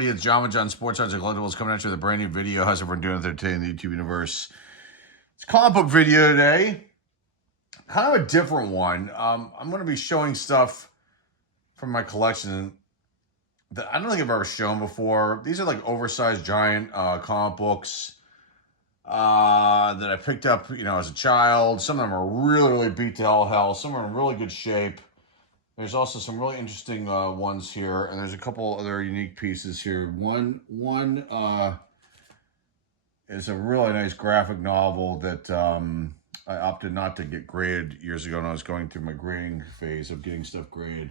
everybody. It's John Sports Arts and Collectibles coming at you with a brand new video. How's everyone doing today in the YouTube universe? It's a comic book video today. Kind of a different one. I'm going to be showing stuff from my collection that I don't think I've ever shown before. These are like oversized giant comic books that I picked up, as a child. Some of them are really, really beat to hell. Some are in really good shape. There's also some really interesting ones here, and there's a couple other unique pieces here. One is a really nice graphic novel that I opted not to get graded years ago when I was going through my grading phase of getting stuff graded.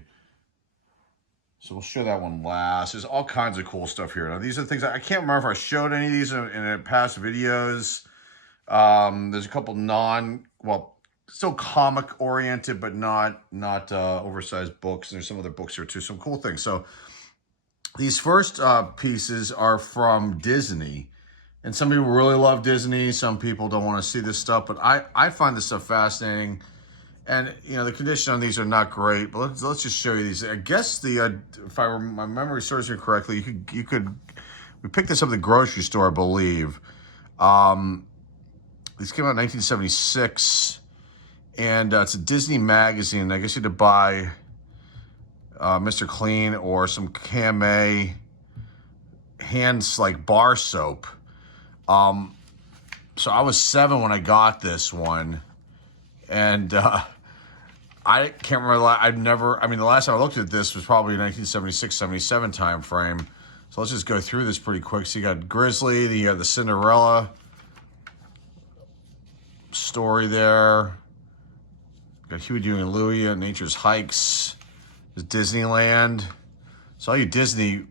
So we'll show that one last. There's all kinds of cool stuff here. Now, these are things I can't remember if I showed any of these in past videos. There's a couple still comic oriented, but not oversized books. There's some other books here too. Some cool things. So these first pieces are from Disney, and some people really love Disney. Some people don't want to see this stuff, but I find this stuff fascinating. And the condition on these are not great. But let's just show you these. I guess if my memory serves me correctly, we picked this up at the grocery store, I believe. These came out in 1976. And it's a Disney magazine. I guess you had to buy Mr. Clean or some Camay hands like bar soap. So I was 7 when I got this one, and I can't remember. The last time I looked at this was probably 1976, 77 time frame. So let's just go through this pretty quick. So you got Grizzly, then you got the Cinderella story there. Got Huey, Dewey, and Louie at Nature's Hikes. There's Disneyland. So all you Disney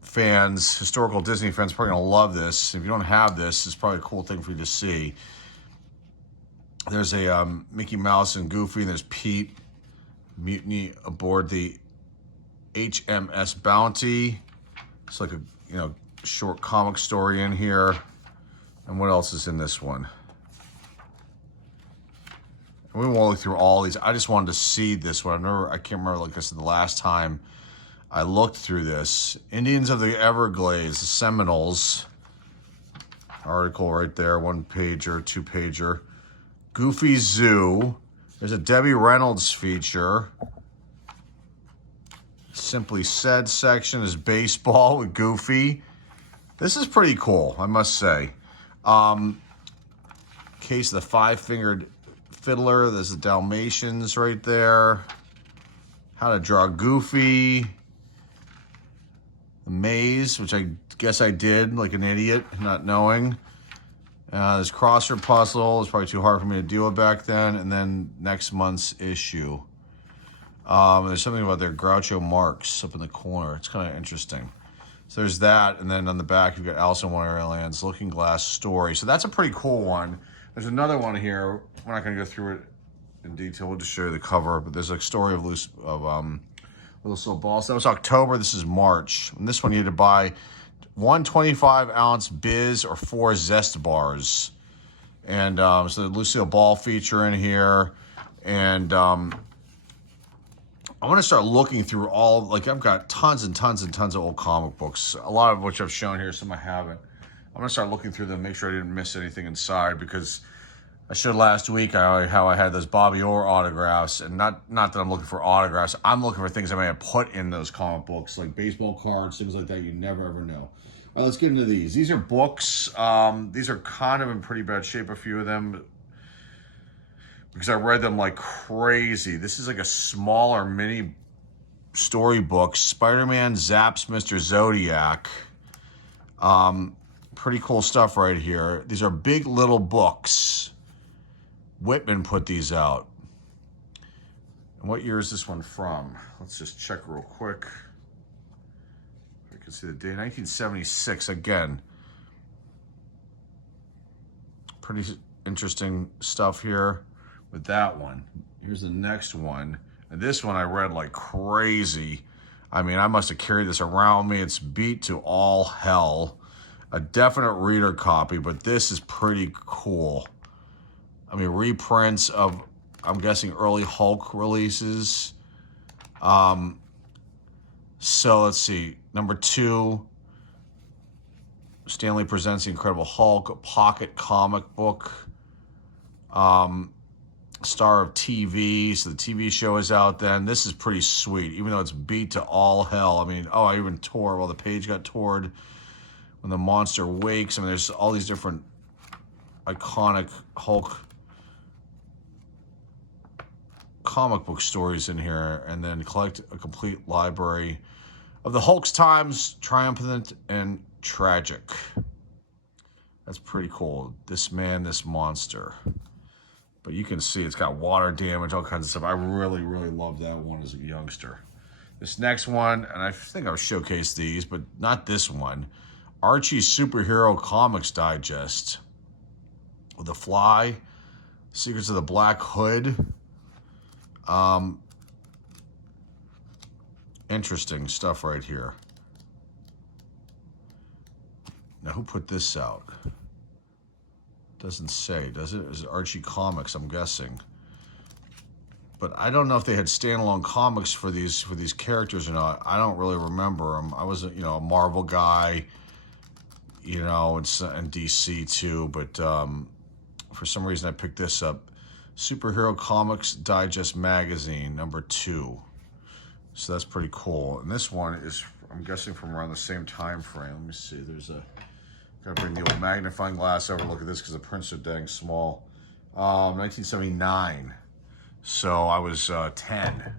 fans, historical Disney fans, are probably going to love this. If you don't have this, it's probably a cool thing for you to see. There's a Mickey Mouse and Goofy, and there's Pete. Mutiny aboard the HMS Bounty. It's like a short comic story in here. And what else is in this one? We won't look through all these. I just wanted to see this one. I can't remember, like I said, the last time I looked through this. Indians of the Everglades, the Seminoles. Article right there, 1-pager, 2-pager. Goofy Zoo. There's a Debbie Reynolds feature. Simply Said section is baseball with Goofy. This is pretty cool, I must say. Case of the Five-Fingered Fiddler. There's the Dalmatians right there. How to Draw Goofy. The Maze, which I guess I did like an idiot, not knowing. There's Crossword Puzzle. It's probably too hard for me to deal with back then. And then next month's issue. There's something about their Groucho Marx up in the corner. It's kind of interesting. So there's that. And then on the back, you've got Alice in Wonderland's Looking Glass Story. So that's a pretty cool one. There's another one here. We're not going to go through it in detail. We'll just show you the cover. But there's a story of Little Silver Balls. That was October. This is March. And this one you had to buy 1 25-ounce Biz or 4 Zest bars. And so the Lucille Ball feature in here. And I want to start looking through I've got tons and tons and tons of old comic books. A lot of which I've shown here, some I haven't. I'm going to start looking through them, make sure I didn't miss anything inside, because I showed last week how I had those Bobby Orr autographs, and not that I'm looking for autographs. I'm looking for things I may have put in those comic books, like baseball cards, things like that. You never, ever know. All right, let's get into these. These are books. These are kind of in pretty bad shape, a few of them, because I read them like crazy. This is like a smaller mini storybook. Spider-Man Zaps Mr. Zodiac. Pretty cool stuff right here. These are big little books. Whitman put these out. And what year is this one from? Let's just check real quick. I can see the date. 1976 again. Pretty interesting stuff here with that one. Here's the next one. And this one I read like crazy. I must have carried this around me. It's beat to all hell. A definite reader copy, but this is pretty cool. Reprints of, I'm guessing, early Hulk releases. So let's see. Number 2, Stanley Presents The Incredible Hulk, a pocket comic book. Star of TV, so the TV show is out then. This is pretty sweet, even though it's beat to all hell. I mean, I even tore, well, the page got torn when the monster wakes. I mean, there's all these different iconic Hulk comic book stories in here, and then collect a complete library of the Hulk's times, triumphant and tragic. That's pretty cool. This man, this monster. But you can see it's got water damage, all kinds of stuff. I really, really loved that one as a youngster. This next one, and I think I've showcased these, but not this one. Archie's Superhero Comics Digest. With The Fly, Secrets of the Black Hood. Interesting stuff right here. Now, who put this out? Doesn't say, does it? Is it Archie Comics, I'm guessing. But I don't know if they had standalone comics for these characters or not. I don't really remember them. I was a Marvel guy, and DC too, but for some reason I picked this up. Superhero Comics Digest Magazine, number 2. So that's pretty cool. And this one is, I'm guessing, from around the same time frame. Let me see, gotta bring the old magnifying glass over, look at this because the prints are dang small. 1979. So I was 10.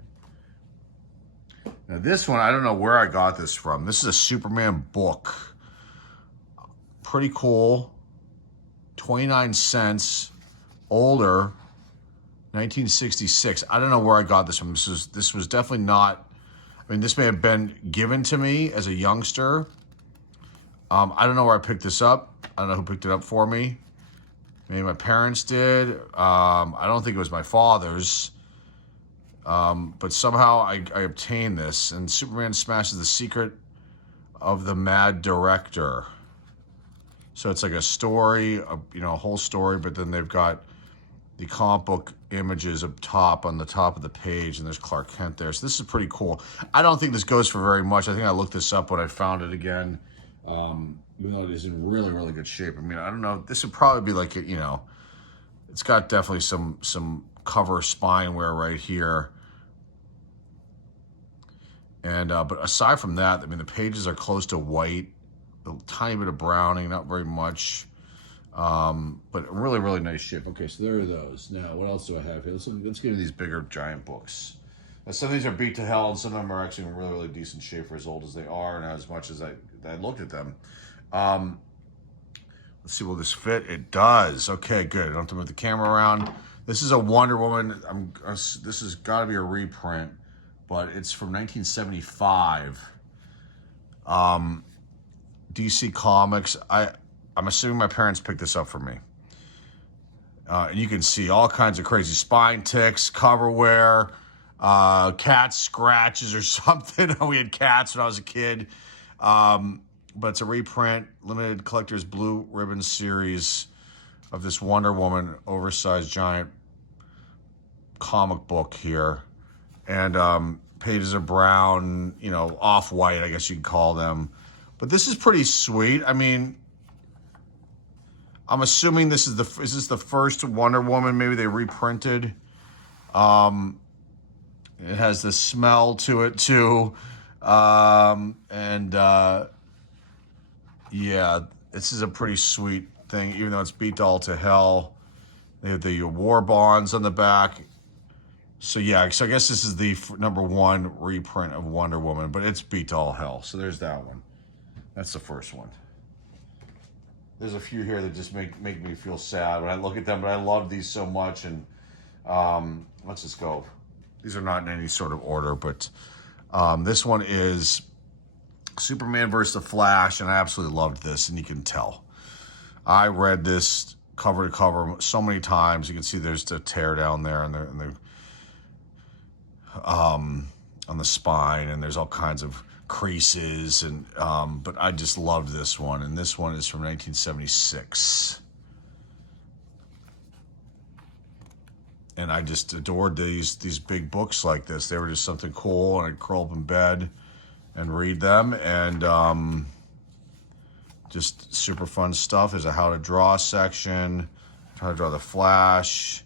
Now this one, I don't know where I got this from. This is a Superman book. Pretty cool. 29 cents. Older. 1966. I don't know where I got this from. This was definitely not, this may have been given to me as a youngster. I don't know where I picked this up. I don't know who picked it up for me. Maybe my parents did. I don't think it was my father's. But somehow I obtained this. And Superman smashes the secret of the mad director. So it's like a story, a whole story, but then they've got the comic book images up top on the top of the page, and there's Clark Kent there. So this is pretty cool. I don't think this goes for very much. I think I looked this up when I found it again. Even though it is in really, really good shape. I don't know. This would probably be like, it's got definitely some cover spine wear right here. And, but aside from that, the pages are close to white, a tiny bit of browning, not very much. But really, really nice shape. Okay, so there are those. Now, what else do I have here? Let's get into these bigger, giant books. Now, some of these are beat to hell, and some of them are actually in really, really decent shape for as old as they are, and as much as I looked at them. Let's see, will this fit? It does. Okay, good. I don't have to move the camera around. This is a Wonder Woman. This has got to be a reprint, but it's from 1975. DC Comics. I'm assuming my parents picked this up for me. And you can see all kinds of crazy spine ticks, cover wear, cat scratches or something. We had cats when I was a kid. But it's a reprint, limited collector's blue ribbon series of this Wonder Woman oversized giant comic book here. And pages are brown, off-white, I guess you'd call them. But this is pretty sweet. I'm assuming this is is this the first Wonder Woman maybe they reprinted? It has the smell to it too. Yeah, this is a pretty sweet thing, even though it's beat all to hell. They have the war bonds on the back. So yeah, so I guess this is the number 1 reprint of Wonder Woman, but it's beat to all hell. So there's that one. That's the first one. There's a few here that just make me feel sad when I look at them, but I love these so much. And let's just go. These are not in any sort of order, but this one is Superman vs. The Flash, and I absolutely loved this, and you can tell. I read this cover to cover so many times. You can see there's the tear down there on the spine, and there's all kinds of creases, and but I just loved this one, and this one is from 1976. And I just adored these big books like this. They were just something cool, and I'd curl up in bed and read them. And just super fun stuff. There's a how to draw section, how to draw the Flash.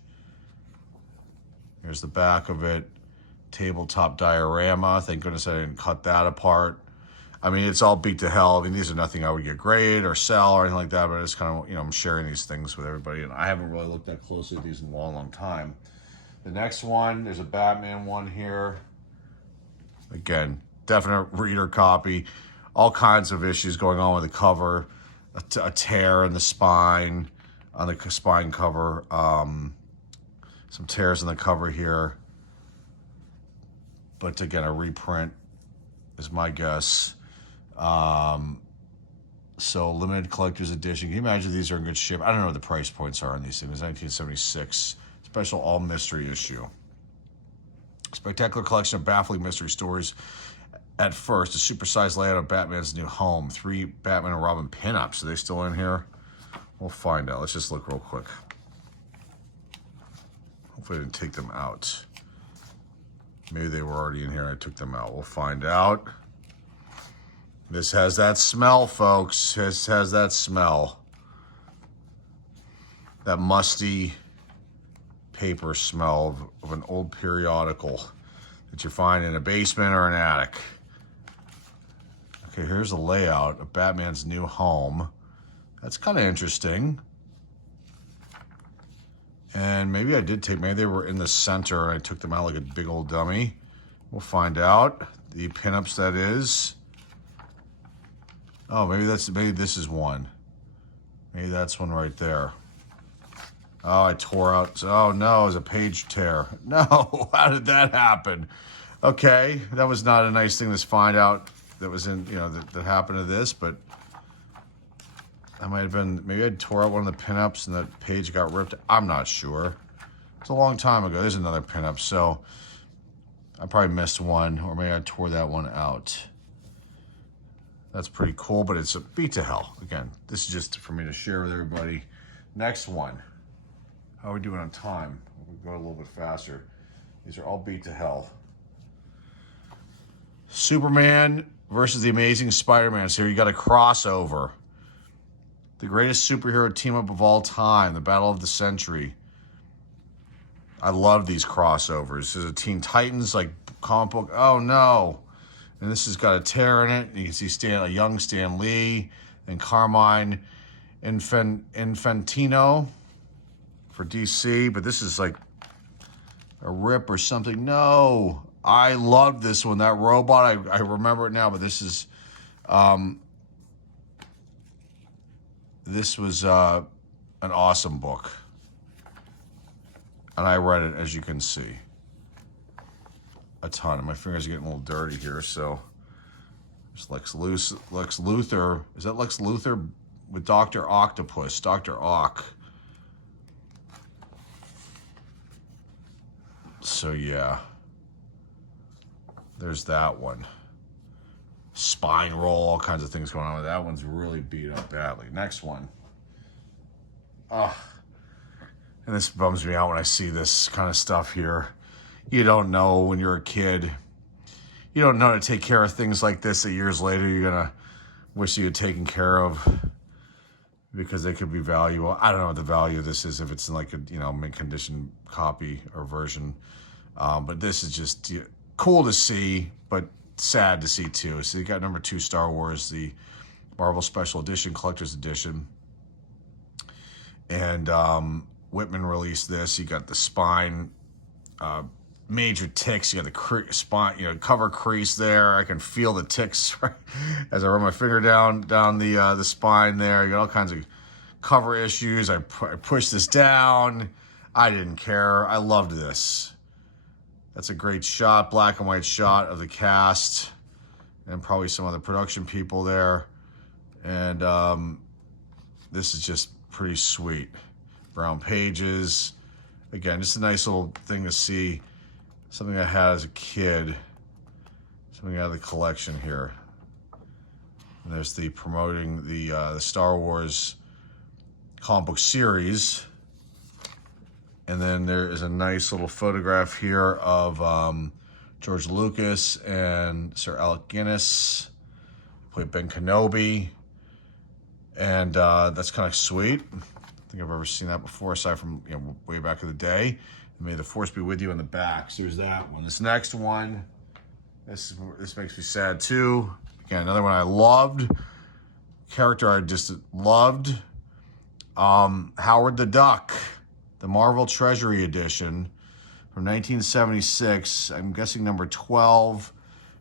Here's the back of it. Tabletop diorama. Thank goodness I didn't cut that apart. I mean, it's all beat to hell. I mean, these are nothing I would get graded or sell or anything like that, but it's kind of, I'm sharing these things with everybody, and I haven't really looked that closely at these in a long, long time. The next one, there's a Batman one here. Again, definite reader copy. All kinds of issues going on with the cover. A tear in the spine, on the spine cover. Some tears in the cover here. But again, a reprint is my guess. So limited collector's edition. Can you imagine these are in good shape? I don't know what the price points are on these things. 1976 special all mystery issue. Spectacular collection of baffling mystery stories. At first, a supersized layout of Batman's new home. 3 Batman and Robin pinups. Are they still in here? We'll find out. Let's just look real quick. Hopefully I didn't take them out. Maybe they were already in here and I took them out. We'll find out. This has that smell, folks. This has that smell. That musty paper smell of an old periodical that you find in a basement or an attic. Okay, here's a layout of Batman's new home. That's kind of interesting. And maybe I did take, maybe they were in the center and I took them out like a big old dummy. We'll find out. The pinups, that is. Oh, maybe this is one. Maybe that's one right there. Oh, I tore out. Oh no, it was a page tear. No, how did that happen? Okay, that was not a nice thing to find out that was in, that happened to this, but that might have been, maybe I tore out one of the pinups and that page got ripped. I'm not sure. It's a long time ago. There's another pinup, so I probably missed one, or maybe I tore that one out. That's pretty cool, but it's a beat to hell. Again, this is just for me to share with everybody. Next one. How are we doing on time? We'll go a little bit faster. These are all beat to hell. Superman versus the Amazing Spider-Man. So here you got a crossover. The greatest superhero team-up of all time. The battle of the century. I love these crossovers. There's a Teen Titans, like, comic book. Oh, no. And this has got a tear in it. You can see a young Stan Lee and Carmine Infantino for DC. But this is like a rip or something. No. I love this one. That robot, I remember it now. But this is... this was an awesome book. And I read it, as you can see. A ton. My fingers are getting a little dirty here, so there's Lex Luthor. Is that Lex Luthor with Dr. Octopus? Dr. Ock. So yeah. There's that one. Spine roll, all kinds of things going on with that one's really beat up badly. Next one. And this bums me out when I see this kind of stuff here. You don't know when you're a kid. You don't know to take care of things like this that years later you're going to wish you had taken care of because they could be valuable. I don't know what the value of this is if it's in like a, mint condition copy or version. But this is just cool to see, but sad to see too. So you got number 2 Star Wars, the Marvel Special Edition, Collector's Edition. And Whitman released this. You got the spine, major ticks. You got the spine, cover crease there. I can feel the ticks right as I run my finger down the spine there. You got all kinds of cover issues. I pushed this down. I didn't care. I loved this. That's a great shot, black and white shot of the cast and probably some other production people there. And this is just pretty sweet. Brown pages. Again, just a nice little thing to see. Something I had as a kid. Something out of the collection here. And there's the promoting the Star Wars comic book series. And then there is a nice little photograph here of George Lucas and Sir Alec Guinness played Ben Kenobi, and that's kind of sweet. I don't think I've ever seen that before, aside from way back in the day. May the Force be with you in the back. So there's that one. This next one, this makes me sad too. Again, another one I loved. Character I just loved. Howard the Duck, the Marvel Treasury Edition from 1976. I'm guessing number 12,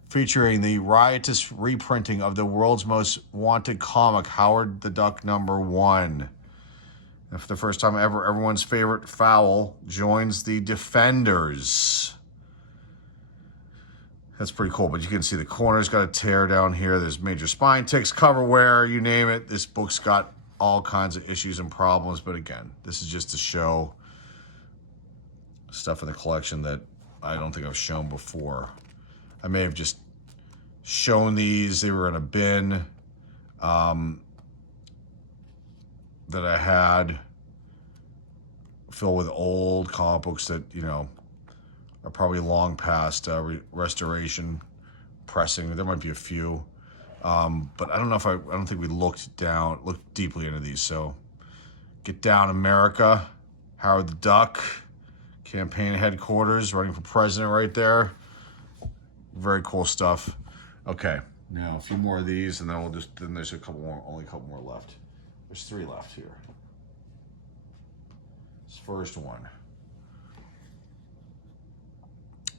featuring the riotous reprinting of the world's most wanted comic, Howard the Duck #1. And for the first time ever, everyone's favorite fowl joins the Defenders. That's pretty cool, but you can see the corner's got a tear down here. There's major spine ticks, cover wear, you name it. This book's got all kinds of issues and problems, but again, this is just to show stuff in the collection that I don't think I've shown before. I may have just shown these. They were in a bin that I had filled with old comic books that, are probably long past restoration, pressing. There might be a few. But I don't know if I don't think we looked deeply into these. So Get Down America, Howard the Duck, campaign headquarters, running for president right there. Very cool stuff. Okay, now a few more of these, and then there's only a couple more left. There's 3 left here. This first one.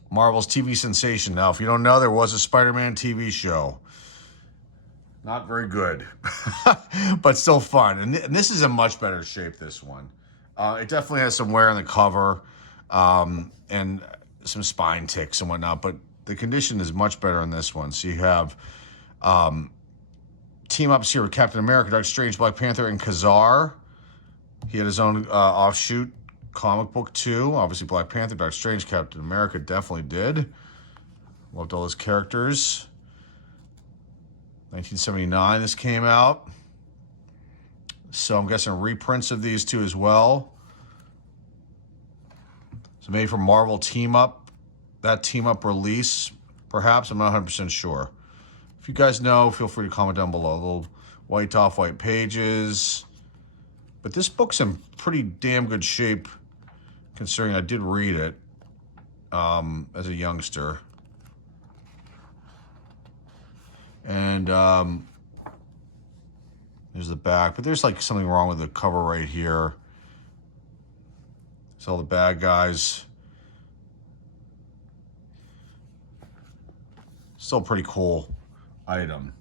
Marvel's TV sensation. Now, if you don't know, there was a Spider-Man TV show. Not very good, but still fun. And this is in much better shape, this one. It definitely has some wear on the cover and some spine ticks and whatnot, but the condition is much better on this one. So you have team-ups here with Captain America, Doctor Strange, Black Panther, and Khazar. He had his own offshoot comic book too. Obviously Black Panther, Doctor Strange, Captain America definitely did. Loved all his characters. 1979 this came out. So I'm guessing reprints of these two as well. So maybe for Marvel Team Up, that Team Up release, perhaps. I'm not 100% sure. If you guys know, feel free to comment down below. Little white off-white pages. But this book's in pretty damn good shape, considering I did read it as a youngster. And there's the back, but there's like something wrong with the cover right here. It's all the bad guys. Still a pretty cool item.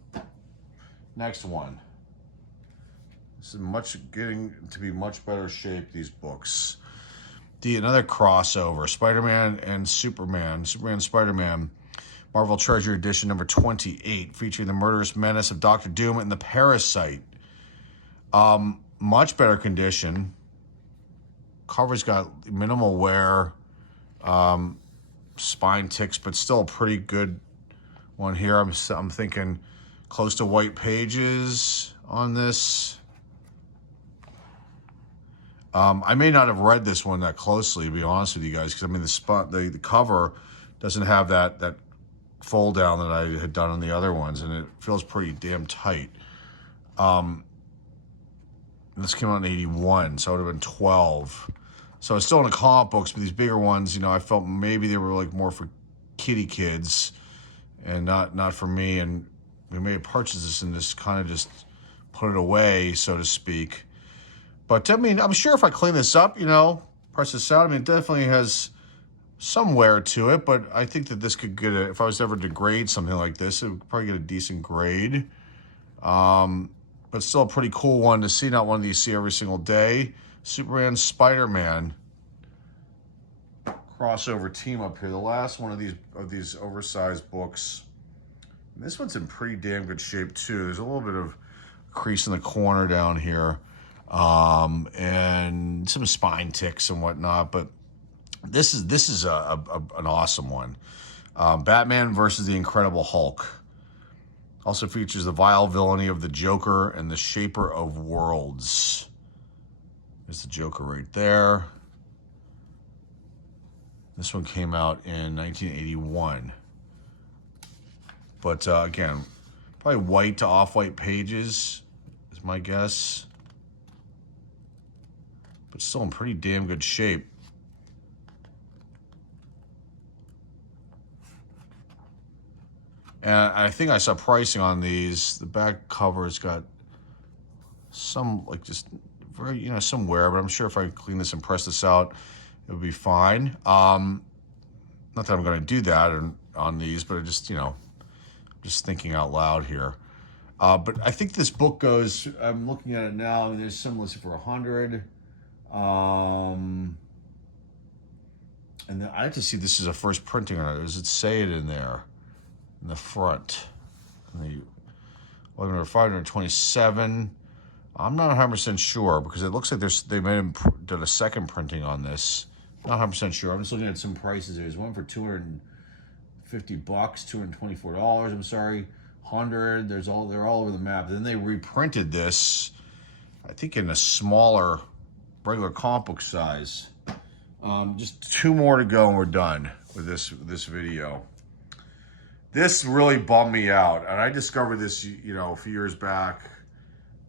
Next one. This is getting to be much better shape, these books. Another crossover, Spider-Man and Superman, Spider-Man, Marvel Treasure Edition number 28, featuring the murderous menace of Dr. Doom and the Parasite. Much better condition. Cover's got minimal wear, spine ticks, but still a pretty good one here. I'm thinking close to white pages on this. I may not have read this one that closely, to be honest with you guys, because I mean the cover doesn't have that fold down that I had done on the other ones, and it feels pretty damn tight. This came out in 81, so it would have been 12. So it's still in the comic books, but these bigger ones, I felt maybe they were like more for kiddie kids and not for me. And we may have purchased this and just kind of just put it away, so to speak. But I mean, I'm sure if I clean this up, press this out, I mean, it definitely has some wear to it, but I think that this could get if I was to ever to grade something like this, it would probably get a decent grade. But still a pretty cool one to see, not one of these see every single day. Superman, Spider-Man crossover team up here. The last one of these oversized books. And this one's in pretty damn good shape too. There's a little bit of crease in the corner down here. And some spine ticks and whatnot, but this is an awesome one. Batman versus the Incredible Hulk. Also features the vile villainy of the Joker and the Shaper of Worlds. There's the Joker right there. This one came out in 1981. But again, probably white to off-white pages is my guess. But still in pretty damn good shape. And I think I saw pricing on these. The back cover's got some, like, just very, you know, some wear, but I'm sure if I clean this and press this out, it would be fine. Not that I'm going to do that on these, but I just, you know, just thinking out loud here. But I think this book goes, I'm looking at it now, and there's some listed for 100. And then I have to see this is a first printing on it. Does it say it in there? In the front. And the 527. I'm not 100% sure because it looks like they may have done a second printing on this. Not 100% sure. I'm just looking at some prices. There's one for $250, $224. I'm sorry, 100. They're all over the map. Then they reprinted this, I think, in a smaller, regular comic book size. Just 2 more to go and we're done with this video. This really bummed me out, and I discovered this, you know, a few years back.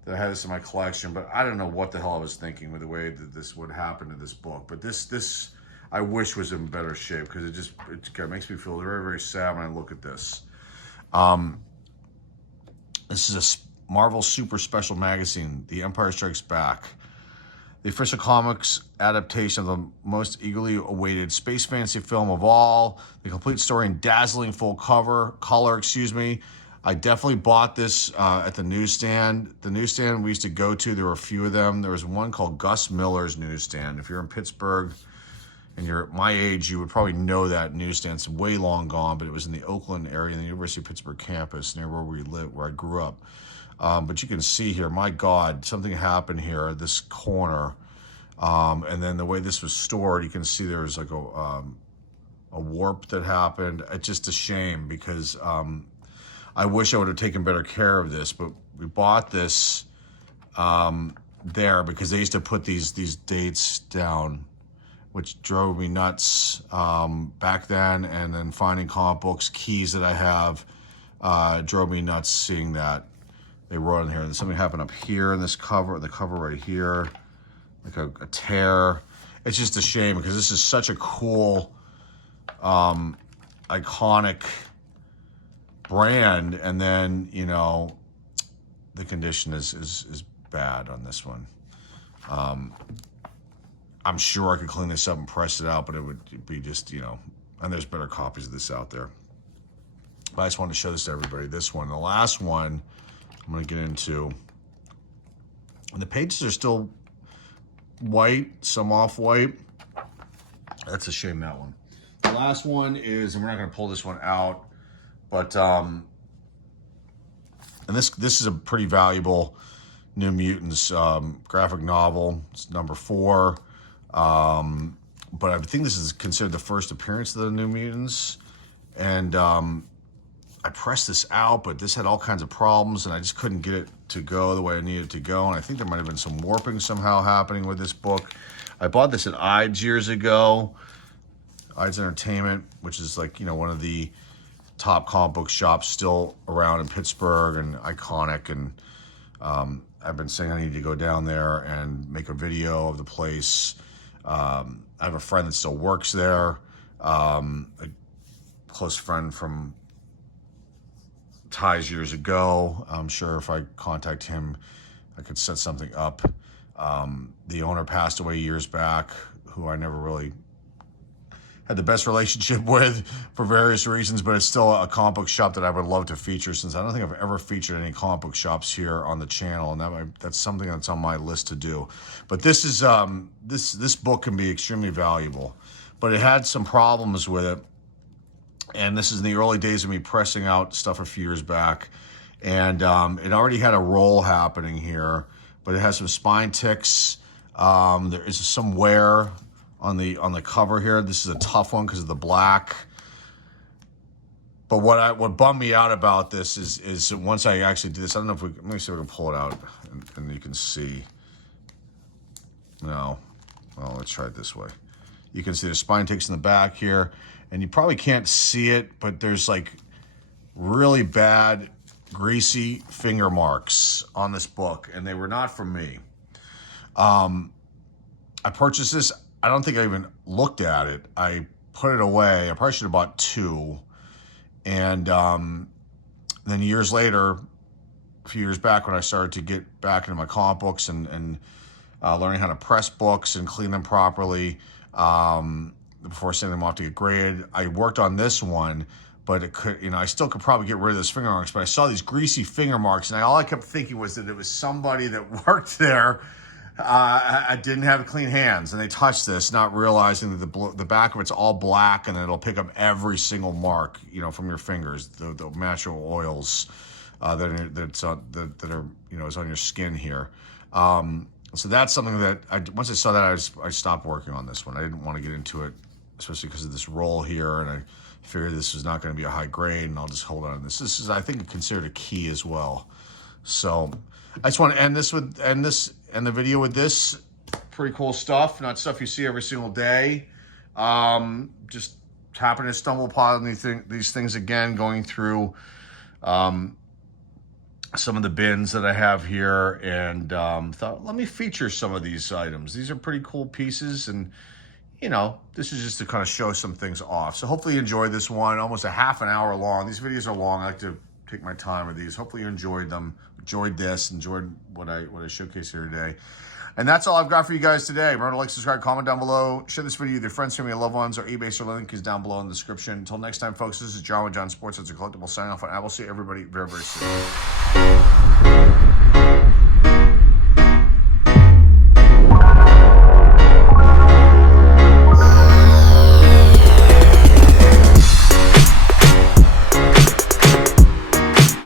That I had this in my collection, but I don't know what the hell I was thinking with the way that this would happen to this book. But this I wish was in better shape because it makes me feel very, very sad when I look at this. This is a Marvel Super Special Magazine, The Empire Strikes Back. The official comics adaptation of the most eagerly awaited space fantasy film of all. The complete story in dazzling full color, I definitely bought this at the newsstand. The newsstand we used to go to, there were a few of them. There was one called Gus Miller's newsstand. If you're in Pittsburgh and you're my age, you would probably know that newsstand. It's way long gone, but it was in the Oakland area, in the University of Pittsburgh campus, near where we live, where I grew up. But you can see here, my God, something happened here at this corner. And then the way this was stored, you can see there was like a warp that happened. It's just a shame because I wish I would have taken better care of this, but we bought this there because they used to put these dates down, which drove me nuts back then. And then finding comic books, keys that I have, drove me nuts seeing that they wrote in here. And something happened up here in this cover, the cover right here, like a tear. It's just a shame because this is such a cool, iconic brand, and then, you know, the condition is bad on this one. I'm sure I could clean this up and press it out, but it would be just, you know, and there's better copies of this out there. But I just wanted to show this to everybody. This one, the last one I'm going to get into. And the pages are still white, some off-white. That's a shame, that one. The last one is, and we're not going to pull this one out, but and this is a pretty valuable New Mutants graphic novel. It's number 4. But I think this is considered the first appearance of the New Mutants. And I pressed this out, but this had all kinds of problems, and I just couldn't get it to go the way I needed it to go. And I think there might have been some warping somehow happening with this book. I bought this at Ides years ago. Ides Entertainment, which is like, you know, one of the top comic book shops still around in Pittsburgh and iconic. And I've been saying I need to go down there and make a video of the place. I have a friend that still works there, a close friend from ties years ago. I'm sure if I contact him, I could set something up. The owner passed away years back, who I never really had the best relationship with for various reasons, but it's still a comic book shop that I would love to feature, since I don't think I've ever featured any comic book shops here on the channel, and that's something that's on my list to do. But this is this book can be extremely valuable, but it had some problems with it. And this is in the early days of me pressing out stuff a few years back. And it already had a roll happening here, but it has some spine ticks. There is some wear on the cover here. This is a tough one because of the black. But what bummed me out about this is once I actually do this, I don't know if let me see if we can pull it out and you can see. No. Well, let's try it this way. You can see the spine takes in the back here, and you probably can't see it, but there's like really bad greasy finger marks on this book, and they were not from me. I purchased this. I don't think I even looked at it. I put it away. I probably should have bought 2. And then years later, a few years back when I started to get back into my comic books and learning how to press books and clean them properly before sending them off to get graded, I worked on this one, but it could, I still could probably get rid of those finger marks, but I saw these greasy finger marks, and all I kept thinking was that it was somebody that worked there. I didn't have clean hands, and they touched this, not realizing that the back of it's all black, and it'll pick up every single mark, from your fingers, the natural oils that are is on your skin here. So that's something that once I saw that, I stopped working on this one. I didn't want to get into it, especially because of this roll here, and I figured this was not going to be a high grade, and I'll just hold on to this. This is, I think, considered a key as well. So I just want to end the video with this pretty cool stuff. Not stuff you see every single day. Just happened to stumble upon these things again, going through some of the bins that I have here, and thought, let me feature some of these items. These are pretty cool pieces, and this is just to kind of show some things off. So hopefully you enjoyed this one. Almost a half an hour long. These videos are long. I like to take my time with these. Hopefully you enjoyed them, enjoyed what I showcased here today. And that's all I've got for you guys today. Remember to like, subscribe, comment down below. Share this video with your friends, family, and loved ones. Our eBay link is down below in the description. Until next time, folks, this is John with John Sports. It's a collectible sign off, and I will see everybody very, very soon.